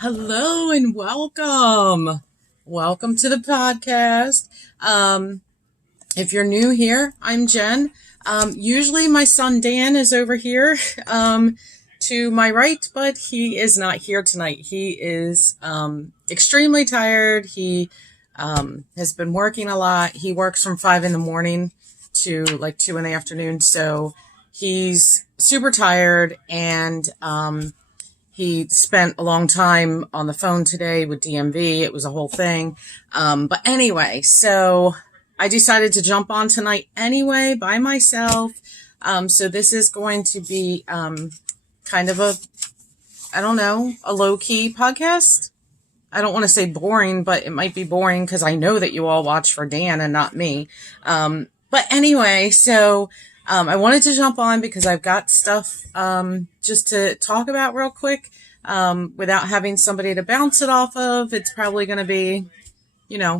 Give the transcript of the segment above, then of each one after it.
Hello and welcome. Welcome to the podcast. If you're new here, I'm Jen. Usually my son Dan is over here to my right, but he is not here tonight. He is extremely tired. He has been working a lot. He works from 5 a.m. to like 2 p.m. So he's super tired, and he spent a long time on the phone today with DMV. It was a whole thing. But anyway, so I decided to jump on tonight anyway by myself. So this is going to be kind of a low-key podcast. I don't want to say boring, but it might be boring because I know that you all watch for Dan and not me. But anyway, so I wanted to jump on because I've got stuff just to talk about real quick without having somebody to bounce it off of. It's probably going to be,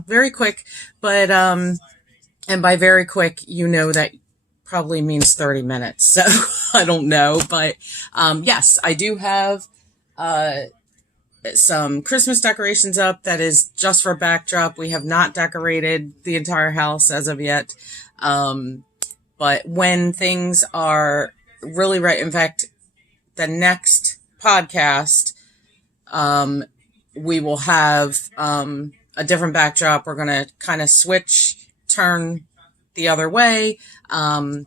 very quick. But and by very quick, that probably means 30 minutes. So I don't know. But yes, I do have some Christmas decorations up. That is just for backdrop. We have not decorated the entire house as of yet. But when things are really right, in fact, the next podcast, we will have a different backdrop. We're going to kind of turn the other way, and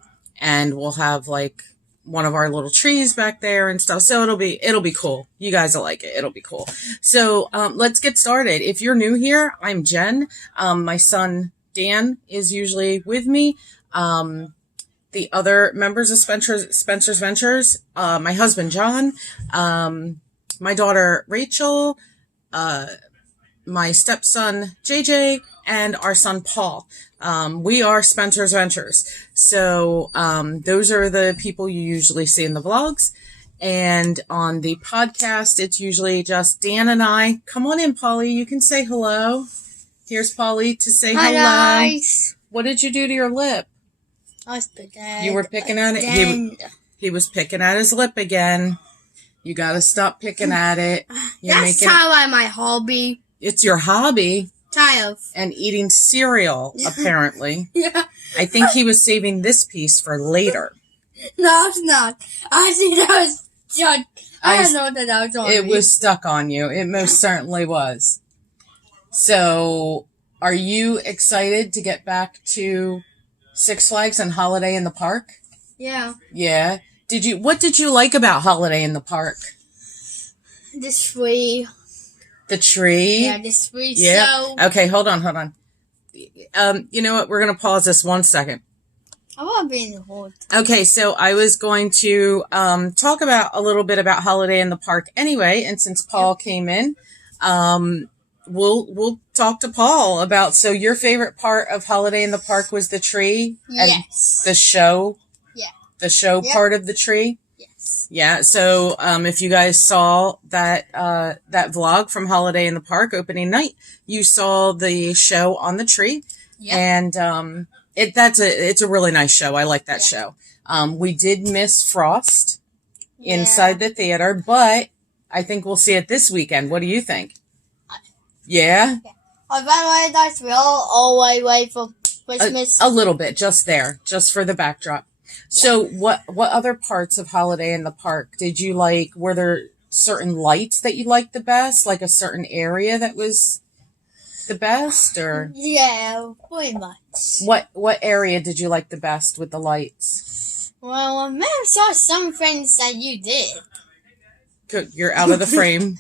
we'll have like one of our little trees back there and stuff. So it'll be cool. You guys will like it. It'll be cool. So let's get started. If you're new here, I'm Jen. My son Dan is usually with me. The other members of Spencer's Ventures, my husband, John, my daughter, Rachel, my stepson, JJ, and our son, Paul. We are Spencer's Ventures. So, those are the people you usually see in the vlogs. And on the podcast, it's usually just Dan and I. Come on in, Polly. You can say hello. Here's Polly to say Hi, hello. Guys. What did you do to your lip? I was picking at it. You were picking at it? He was picking at his lip again. You gotta stop picking at it. That's kind of my hobby. It's your hobby? Kind of. And eating cereal, apparently. Yeah. I think he was saving this piece for later. No, it's not. I think that was stuck. I don't know that was on It me. was stuck on you. It most certainly was. So, are you excited to get back to Six Flags and Holiday in the Park? Yeah. Yeah. What did you like about Holiday in the Park? The tree. The tree? Yeah, the tree. Yeah. So, Okay, hold on. You know what? We're going to pause this 1 second. I want to be in the whole Okay, so I was going to talk about a little bit about Holiday in the Park anyway, and since Paul came in, we'll talk to Paul about, so your favorite part of Holiday in the Park was the tree? And Yes. the show? Yeah. The show part of the tree? Yes. Yeah, so if you guys saw that vlog from Holiday in the Park opening night, you saw the show on the tree. Yeah. And it's a really nice show. I like that show. We did miss Frost inside the theater, but I think we'll see it this weekend. What do you think? Yeah? Oh, by the way, guys, we all wait for Christmas. A little bit, just for the backdrop. So what other parts of Holiday in the Park did you like? Were there certain lights that you liked the best? Like a certain area that was the best, or? Yeah, pretty much. What area did you like the best with the lights? Well, I may have saw some things that you did. Good, you're out of the frame.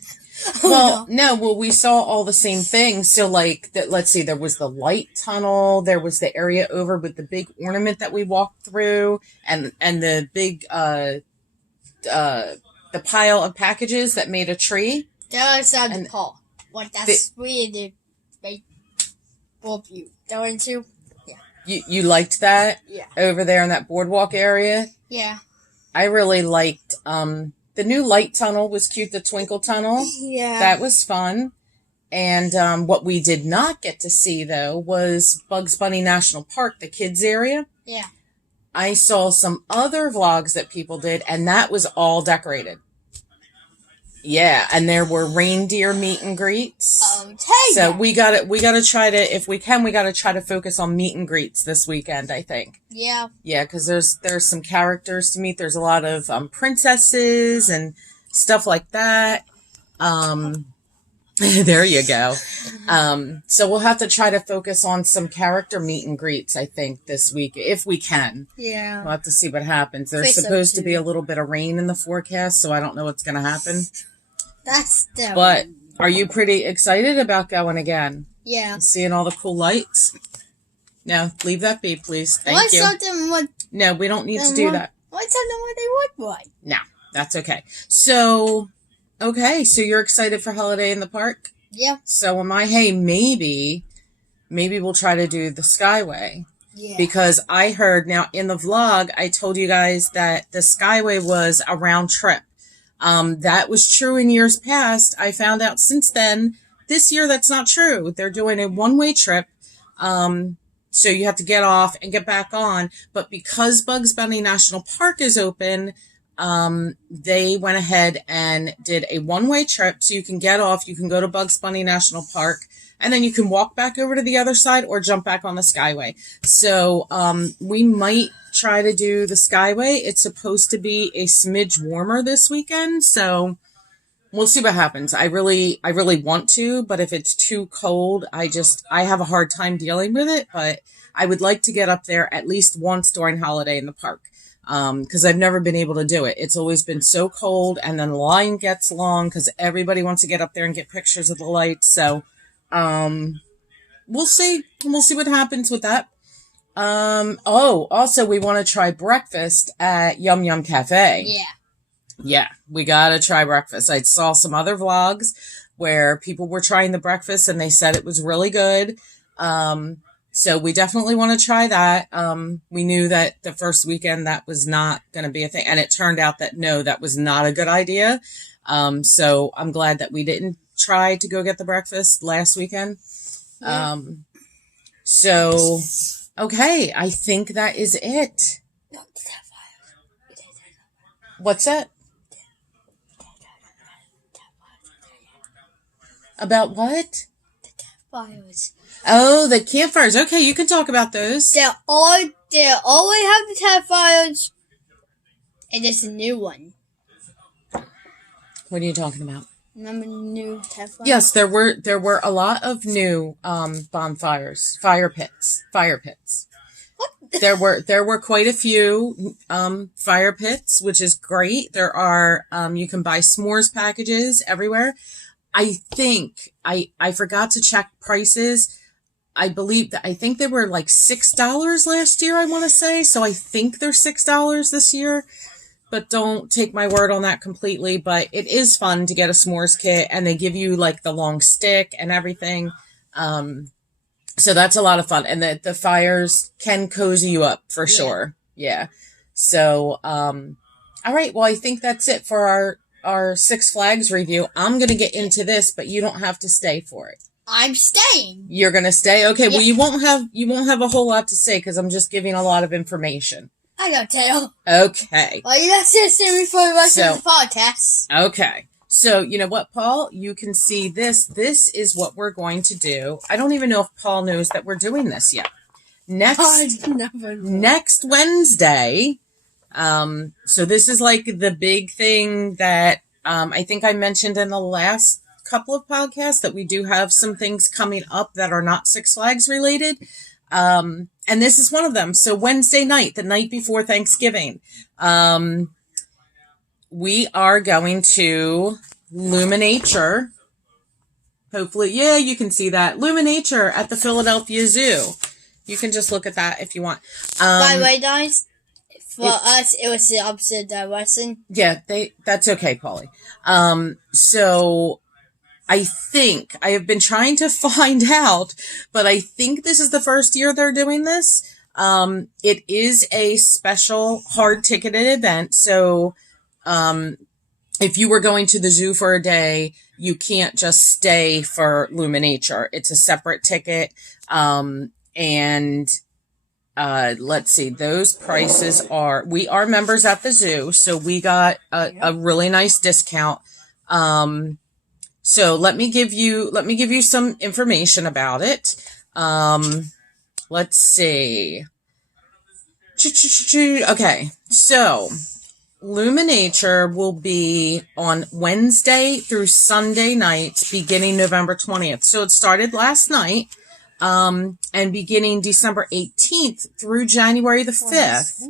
Well, no, we saw all the same things. So like that, let's see, there was the light tunnel, there was the area over with the big ornament that we walked through, and the big the pile of packages that made a tree. That was the Paul. What that's really the both you. Don't you? Yeah. You liked that? Yeah. Over there in that boardwalk area? Yeah. I really liked the new light tunnel was cute, the twinkle tunnel. Yeah. That was fun. And what we did not get to see, though, was Bugs Bunny National Park, the kids area. Yeah. I saw some other vlogs that people did, and that was all decorated. Yeah, and there were reindeer meet and greets. So Yeah. we gotta try to, if we can, we gotta try to focus on meet and greets this weekend, I think. Yeah. Yeah, because there's some characters to meet. There's a lot of princesses and stuff like that. There you go. So we'll have to try to focus on some character meet and greets, I think, this week, if we can. Yeah. We'll have to see what happens. There's supposed to be a little bit of rain in the forecast, so I don't know what's going to happen. That's the But are you pretty excited about going again? Yeah. And seeing all the cool lights? No, leave that be, please. Thank you. No, we don't need to do that. What's something what they look like? No, that's okay. So, okay, so you're excited for Holiday in the Park? Yeah. So am I. Hey, maybe we'll try to do the Skyway. Yeah. Because I heard, now in the vlog, I told you guys that the Skyway was a round trip. That was true in years past. I found out since then, this year that's not true. They're doing a one-way trip. So you have to get off and get back on. But because Bugs Bunny National Park is open, they went ahead and did a one-way trip. So you can get off, you can go to Bugs Bunny National Park, and then you can walk back over to the other side or jump back on the Skyway. So we might try to do the Skyway. It's supposed to be a smidge warmer this weekend, so we'll see what happens. I really want to, but if it's too cold, I have a hard time dealing with it. But I would like to get up there at least once during Holiday in the Park, because I've never been able to do it. It's always been so cold, and then the line gets long because everybody wants to get up there and get pictures of the lights. So we'll see. We'll see what happens with that. Also, we want to try breakfast at Yum Yum Cafe. Yeah. Yeah, we gotta try breakfast. I saw some other vlogs where people were trying the breakfast and they said it was really good. So we definitely want to try that. We knew that the first weekend that was not going to be a thing, and it turned out that no, that was not a good idea. So I'm glad that we didn't try to go get the breakfast last weekend. Yeah. So, okay, I think that is it. What's that? About what? The campfires. Oh, the campfires. Okay, you can talk about those. They always have the campfires, and there's a new one. What are you talking about? Remember the new campfires? Yes, there were a lot of new bonfires, fire pits. What? There were quite a few fire pits, which is great. There are you can buy s'mores packages everywhere. I think I forgot to check prices. I think they were like $6 last year, I want to say. So I think they're $6 this year, but don't take my word on that completely. But it is fun to get a s'mores kit, and they give you like the long stick and everything. So that's a lot of fun, and the fires can cozy you up for sure. Yeah. So, all right. Well, I think that's it for our Six Flags review. I'm going to get into this, but you don't have to stay for it. I'm staying. You're going to stay? Okay. Yeah. Well, you won't have a whole lot to say because I'm just giving a lot of information. I don't tell. Okay. Well, you have to stay for the rest of the podcast. Okay. So, you know what, Paul? You can see this. This is what we're going to do. I don't even know if Paul knows that we're doing this yet. Next Wednesday. So this is like the big thing that I think I mentioned in the last couple of podcasts, that we do have some things coming up that are not Six Flags related. And this is one of them. So Wednesday night, the night before Thanksgiving, we are going to LumiNature. Hopefully, yeah, you can see that. LumiNature at the Philadelphia Zoo. You can just look at that if you want. By the way, guys, for us, it was the opposite direction. Yeah, that's okay, Polly. So I think I have been trying to find out, but I think this is the first year they're doing this. It is a special hard ticketed event. So, if you were going to the zoo for a day, you can't just stay for LumiNature. It's a separate ticket. Let's see, those prices we are members at the zoo, so we got a really nice discount. So let me give you some information about it. Let's see. Okay, so LumiNature will be on Wednesday through Sunday nights beginning November 20th. So it started last night, and beginning December 18th through January the 5th.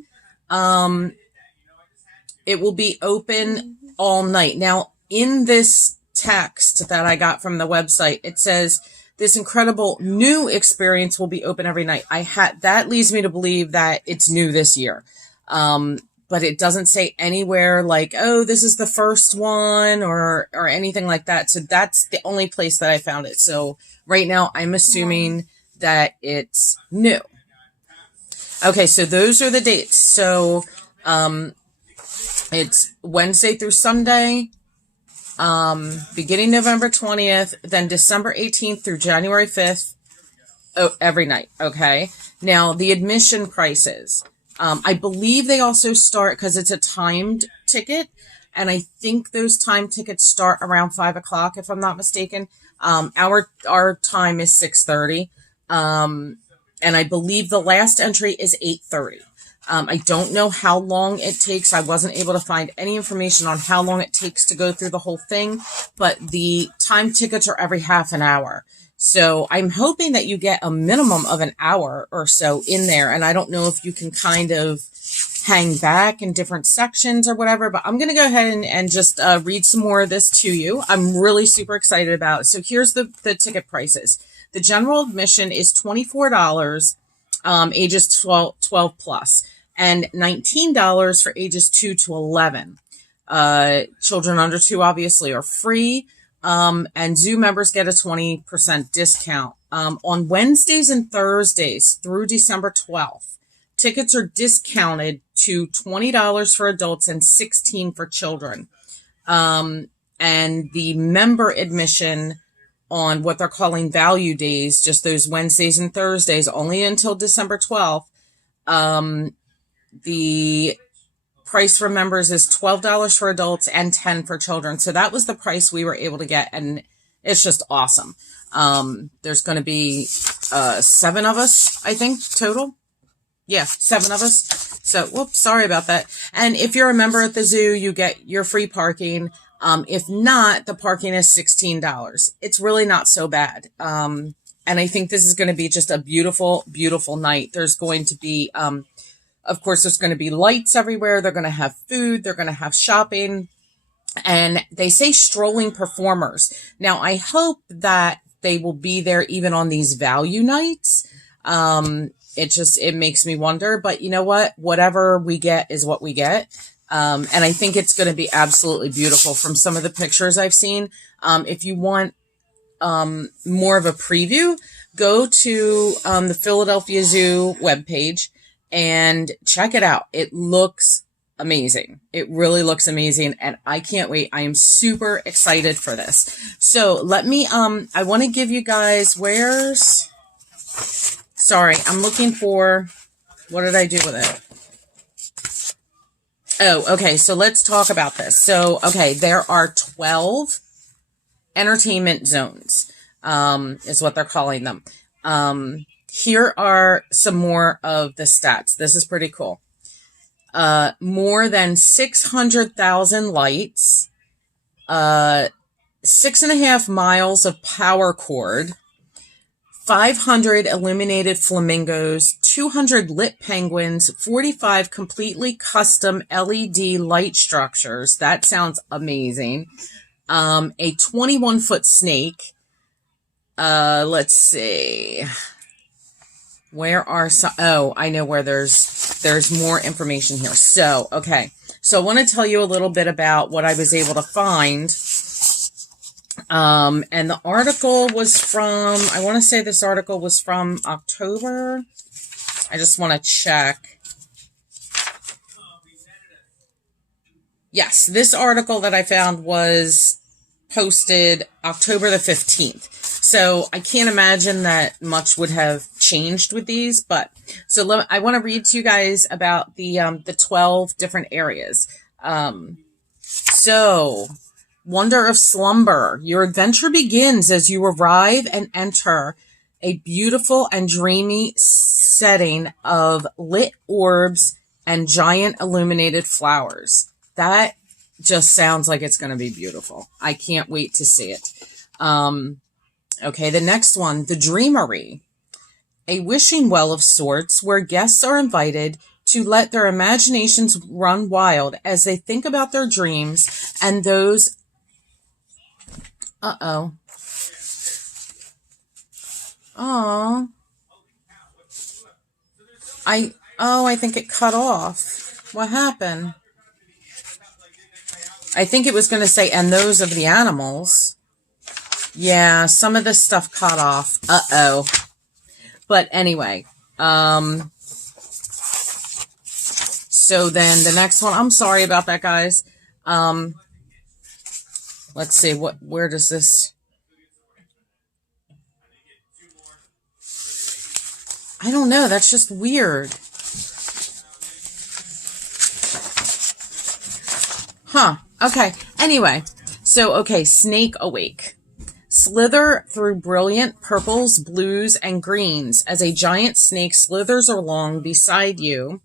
It will be open all night. Now, in this text that I got from the website, it says this incredible new experience will be open every night. That leads me to believe that it's new this year. But it doesn't say anywhere like, oh, this is the first one or anything like that. So that's the only place that I found it. So right now I'm assuming that it's new. Okay, so those are the dates. So it's Wednesday through Sunday, beginning November 20th, then December 18th through January 5th, every night. Okay. Now the admission prices, I believe they also start because it's a timed ticket. And I think those time tickets start around 5:00, if I'm not mistaken. Our time is 6:30. And I believe the last entry is 8:30. I don't know how long it takes. I wasn't able to find any information on how long it takes to go through the whole thing, but the time tickets are every half an hour. So I'm hoping that you get a minimum of an hour or so in there. And I don't know if you can kind of hang back in different sections or whatever, but I'm going to go ahead and just read some more of this to you. I'm really super excited about it. So here's the ticket prices. The general admission is $24, ages 12 plus, and $19 for ages 2 to 11. Children under 2 obviously are free. And zoo members get a 20% discount. On Wednesdays and Thursdays through December 12th, tickets are discounted to $20 for adults and $16 for children. And the member admission on what they're calling value days, just those Wednesdays and Thursdays, only until December 12th, the price for members is $12 for adults and $10 for children. So that was the price we were able to get, and it's just awesome. There's going to be 7 of us, I think, total. Yeah, 7 of us. So, whoops, sorry about that. And if you're a member at the zoo, you get your free parking. If not, the parking is $16. It's really not so bad. And I think this is going to be just a beautiful, beautiful night. There's going to be, of course, there's going to be lights everywhere. They're going to have food. They're going to have shopping. And they say strolling performers. Now, I hope that they will be there even on these value nights. It makes me wonder. But you know what? Whatever we get is what we get. And I think it's going to be absolutely beautiful from some of the pictures I've seen. If you want more of a preview, go to the Philadelphia Zoo webpage and check it out. It looks amazing. It really looks amazing, and I can't wait. I am super excited for this. So let me, I want to give you guys, sorry, I'm looking for, what did I do with it? Oh, okay, so let's talk about this. So, okay, there are 12 entertainment zones, is what they're calling them. Here are some more of the stats. This is pretty cool. More than 600,000 lights, 6.5 miles of power cord, 500 illuminated flamingos, 200 lit penguins, 45 completely custom LED light structures. That sounds amazing. A 21-foot snake. Let's see. Where are some? Oh, I know where there's more information here. So, okay. So I want to tell you a little bit about what I was able to find. And the article was from, I want to say this article was from October. I just want to check. Yes, this article that I found was posted October the 15th. So I can't imagine that much would have changed with these, but so I want to read to you guys about the 12 different areas. So Wonder of slumber. Your adventure begins as you arrive and enter a beautiful and dreamy setting of lit orbs and giant illuminated flowers. That just sounds like it's going to be beautiful. I can't wait to see it. Okay, the next one, the Dreamery. A wishing well of sorts where guests are invited to let their imaginations run wild as they think about their dreams and those... Uh-oh. Oh. I think it cut off. What happened? I think it was going to say, and those of the animals. Yeah, some of this stuff cut off. Uh-oh. But anyway, so then the next one, I'm sorry about that, guys. Let's see, where does this... I don't know, that's just weird. Huh, okay. Anyway, so, okay, Snake Awake. Slither through brilliant purples, blues, and greens as a giant snake slithers along beside you.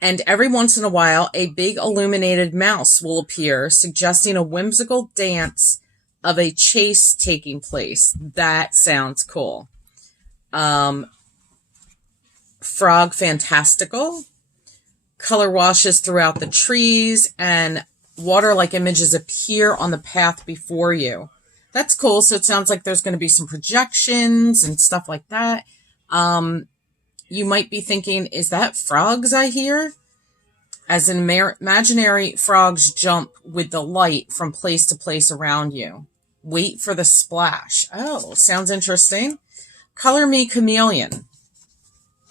And every once in a while, a big illuminated mouse will appear, suggesting a whimsical dance of a chase taking place. That sounds cool. Frog Fantastical. Color washes throughout the trees, and water-like images appear on the path before you. That's cool. So it sounds like there's going to be some projections and stuff like that. You might be thinking, is that frogs I hear? As an imaginary frogs jump with the light from place to place around you. Wait for the splash. Oh, sounds interesting. Color Me Chameleon.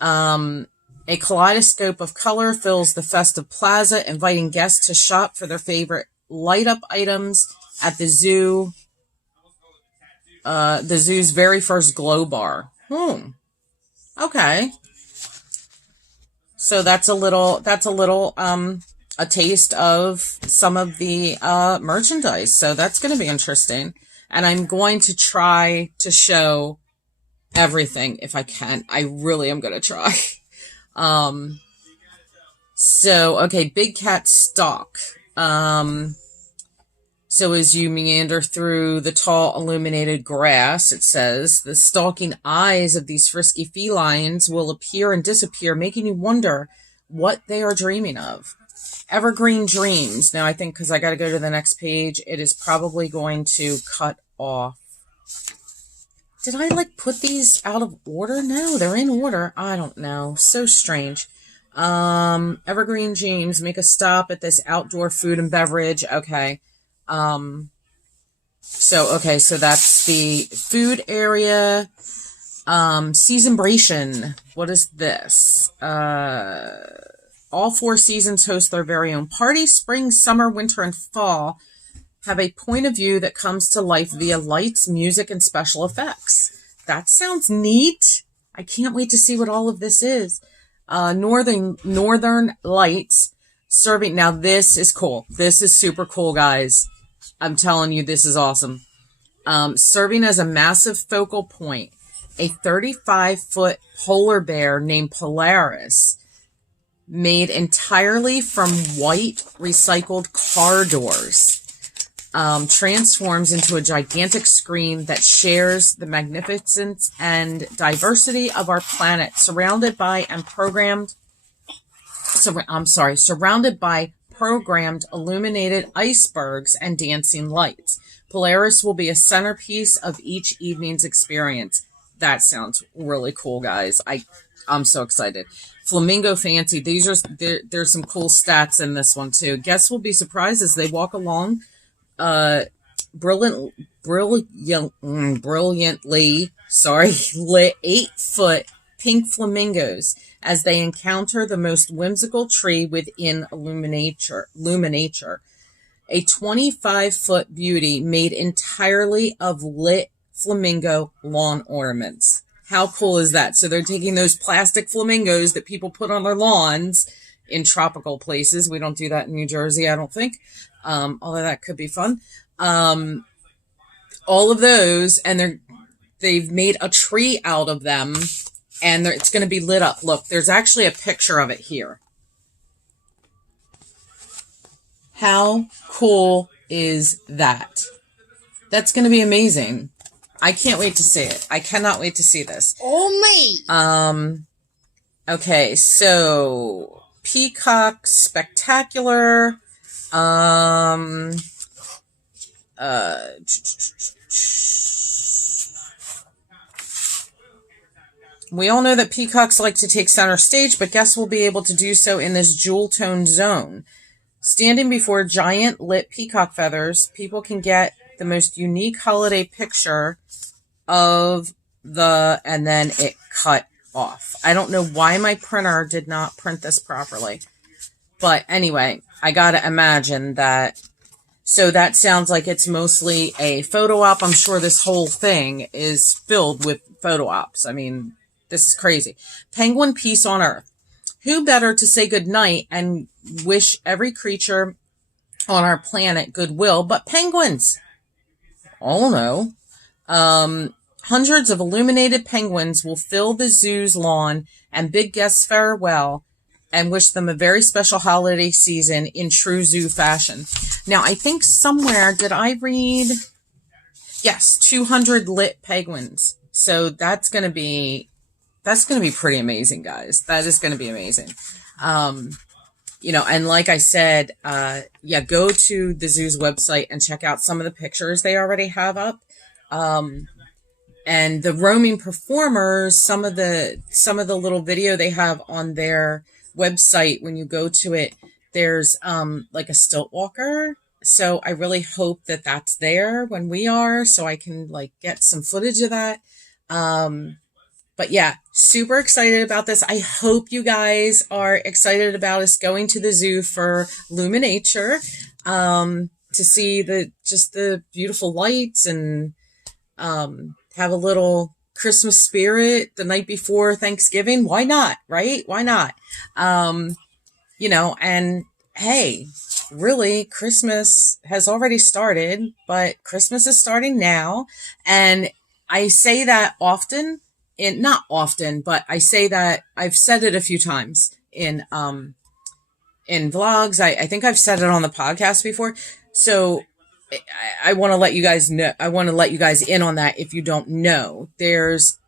A kaleidoscope of color fills the festive plaza, inviting guests to shop for their favorite light-up items at the zoo. The zoo's very first glow bar. Okay. So that's a little, a taste of some of the, merchandise. So that's going to be interesting. And I'm going to try to show everything if I can. I really am going to try. So, okay, Big Cat Stalk. So as you meander through the tall illuminated grass, it says, the stalking eyes of these frisky felines will appear and disappear, making you wonder what they are dreaming of. Evergreen Dreams. Now, I think because I got to go to the next page, it is probably going to cut off. Did I, put these out of order? No, they're in order. I don't know. So strange. Evergreen Dreams. Make a stop at this outdoor food and beverage. Okay. So that's the food area. Seasonbration. What is this? All 4 seasons host their very own party. Spring, summer, winter, and fall have a point of view that comes to life via lights, music, and special effects. That sounds neat. I can't wait to see what all of this is. Northern Lights serving. Now this is cool. This is super cool, guys. I'm telling you, this is awesome. Serving as a massive focal point, a 35-foot polar bear named Polaris, made entirely from white recycled car doors, transforms into a gigantic screen that shares the magnificence and diversity of our planet, surrounded by programmed illuminated icebergs and dancing lights. Polaris will be a centerpiece of each evening's experience. That sounds really cool, guys. I'm so excited. Flamingo Fancy. There's some cool stats in this one too. Guests will be surprised as they walk along brilliantly lit 8-foot pink flamingos as they encounter the most whimsical tree within LumiNature. A 25-foot beauty made entirely of lit flamingo lawn ornaments. How cool is that? So they're taking those plastic flamingos that people put on their lawns in tropical places. We don't do that in New Jersey, I don't think. Although that could be fun. All of those, and they've made a tree out of them, and it's going to be lit up. Look, there's actually a picture of it here. How cool is that? That's going to be amazing. I can't wait to see it. I cannot wait to see this. Only. Okay, so Peacock Spectacular. We all know that peacocks like to take center stage, but guests will be able to do so in this jewel tone zone. Standing before giant lit peacock feathers, people can get the most unique holiday picture of and then it cut off. I don't know why my printer did not print this properly. But anyway, I gotta imagine that. So that sounds like it's mostly a photo op. I'm sure this whole thing is filled with photo ops. I mean, this is crazy. Penguin Peace on Earth. Who better to say goodnight and wish every creature on our planet goodwill but penguins? Oh no. Hundreds of illuminated penguins will fill the zoo's lawn and bid guests farewell and wish them a very special holiday season in true zoo fashion. Now, I think somewhere, did I read? Yes, 200 lit penguins. So that's going to be pretty amazing, guys. That is going to be amazing. And like I said, go to the zoo's website and check out some of the pictures they already have up. And the roaming performers, some of the little video they have on their website, when you go to it, there's like a stilt walker. So I really hope that that's there when we are, so I can like get some footage of that. But yeah, super excited about this. I hope you guys are excited about us going to the zoo for LumiNature, to see the beautiful lights and have a little Christmas spirit the night before Thanksgiving. Why not? Right? Why not? And hey, really, Christmas has already started, but Christmas is starting now. And I say that often, not often, but I say that I've said it a few times in vlogs. I think I've said it on the podcast before. So I want to let you guys know. I want to let you guys in on that if you don't know.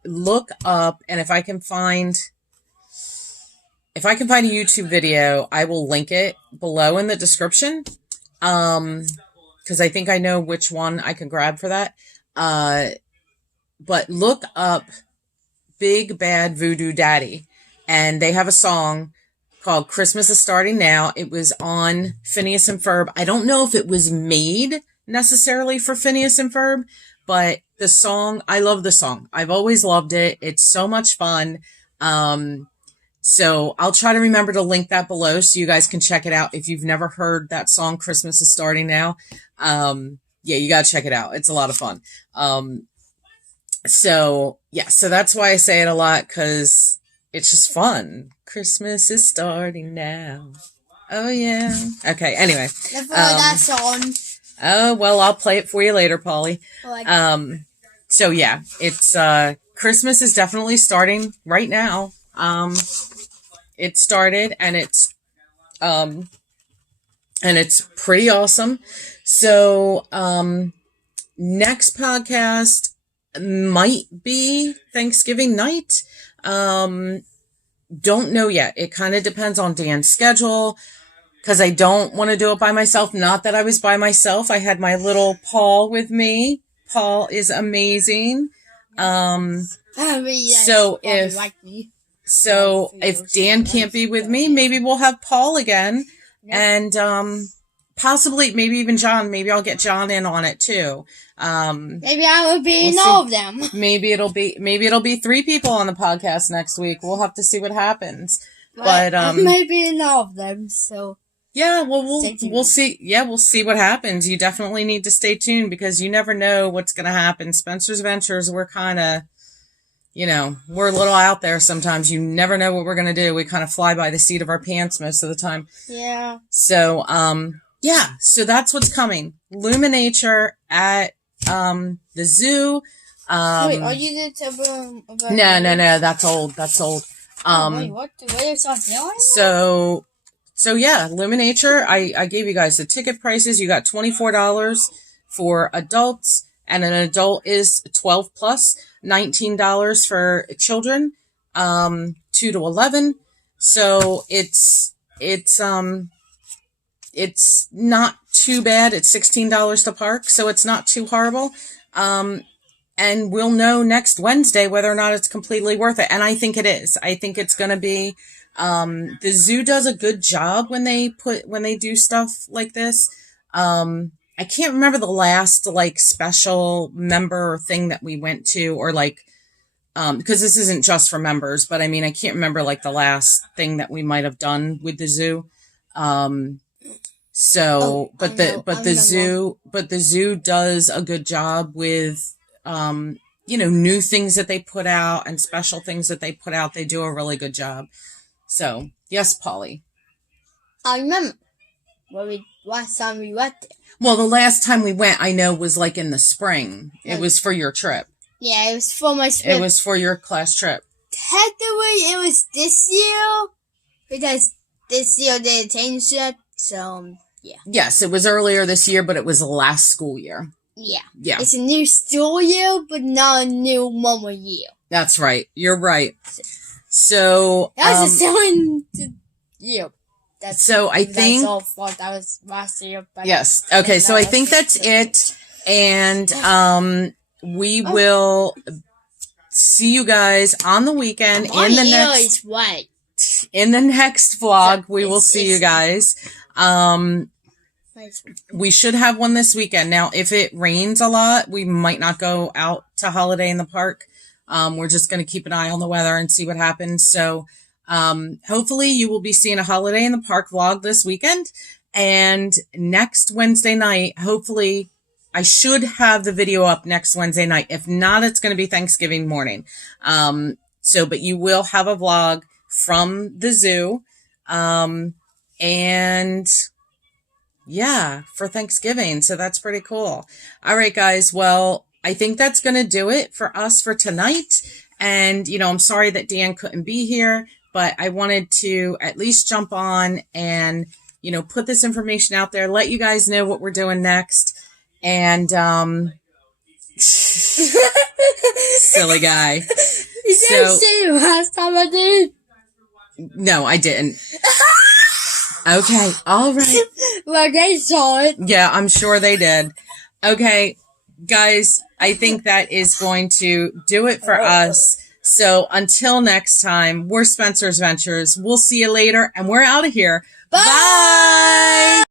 Look up, and if I can find a YouTube video, I will link it below in the description. Because I think I know which one I can grab for that. But look up Big Bad Voodoo Daddy, and they have a song called Christmas is Starting Now. It was on Phineas and Ferb. I don't know if it was made necessarily for Phineas and Ferb, but the song, I love the song. I've always loved it. It's so much fun. So I'll try to remember to link that below so you guys can check it out. If you've never heard that song, Christmas is Starting Now, you gotta check it out. It's a lot of fun. So that's why I say it a lot, because it's just fun. Christmas is starting now. Oh yeah. Okay. Anyway. That song. Oh well, I'll play it for you later, Polly. So yeah, it's Christmas is definitely starting right now. It started, and it's pretty awesome. So next podcast might be Thanksgiving night. Don't know yet. It kind of depends on Dan's schedule, because I don't want to do it by myself. Not that I was by myself. I had my little Paul with me. Paul is amazing. So if Dan can't be with me, maybe we'll have Paul again. Yep. And possibly maybe even John. Maybe I'll get John in on it too. Maybe I will be in all of them. Maybe it'll be 3 people on the podcast next week. We'll have to see what happens. But maybe in all of them. So yeah, well we'll see. Yeah, we'll see what happens. You definitely need to stay tuned, because you never know what's going to happen. Spencer's Ventures, we're kind of, we're a little out there sometimes. You never know what we're going to do. We kind of fly by the seat of our pants most of the time. Yeah. So yeah, so that's what's coming. LumiNature at the zoo. Wait, are you the type about No, that's old. wait, what? The way it's on yelling? So yeah, LumiNature. I gave you guys the ticket prices. You got $24 for adults, and an adult is 12 plus, $19 for children, 2 to 11. So it's not too bad. It's $16 to park, so it's not too horrible. And we'll know next Wednesday whether or not it's completely worth it. And I think it is. I think it's going to be, the zoo does a good job when they do stuff like this. I can't remember the last like special member thing that we went to, or like, because this isn't just for members, but I mean, I can't remember like the last thing that we might have done with the zoo. But the zoo does a good job with, new things that they put out and special things that they put out. They do a really good job. So, yes, Polly. I remember last time we went there. Well, the last time we went, I know, was like in the spring. It was for your trip. Yeah, it was for my trip. It was for your class trip. Technically, it was this year, because this year they changed it, so, yeah. Yes, it was earlier this year, but it was last school year. Yeah. Yeah. It's a new school year, but not a new normal year. That's right. You're right. So that was the year. So I think that's all fault. That was last year. Yes. Okay. So I think that's it, and we will see you guys on the weekend in the next. In the next vlog, we will see you guys. We should have one this weekend. Now, if it rains a lot, we might not go out to Holiday in the Park. We're just going to keep an eye on the weather and see what happens. So, hopefully you will be seeing a Holiday in the Park vlog this weekend. And next Wednesday night, hopefully I should have the video up next Wednesday night. If not, it's going to be Thanksgiving morning. But you will have a vlog from the zoo. And yeah, for Thanksgiving. So that's pretty cool. All right, guys. Well, I think that's going to do it for us for tonight. And, I'm sorry that Dan couldn't be here, but I wanted to at least jump on and, put this information out there, let you guys know what we're doing next. And, silly guy. You didn't say it last time I did. No, I didn't. Okay, all right. Well, they saw it. Yeah, I'm sure they did. Okay, guys, I think that is going to do it for us. So until next time, we're Spencer's Ventures. We'll see you later, and we're out of here. Bye! Bye!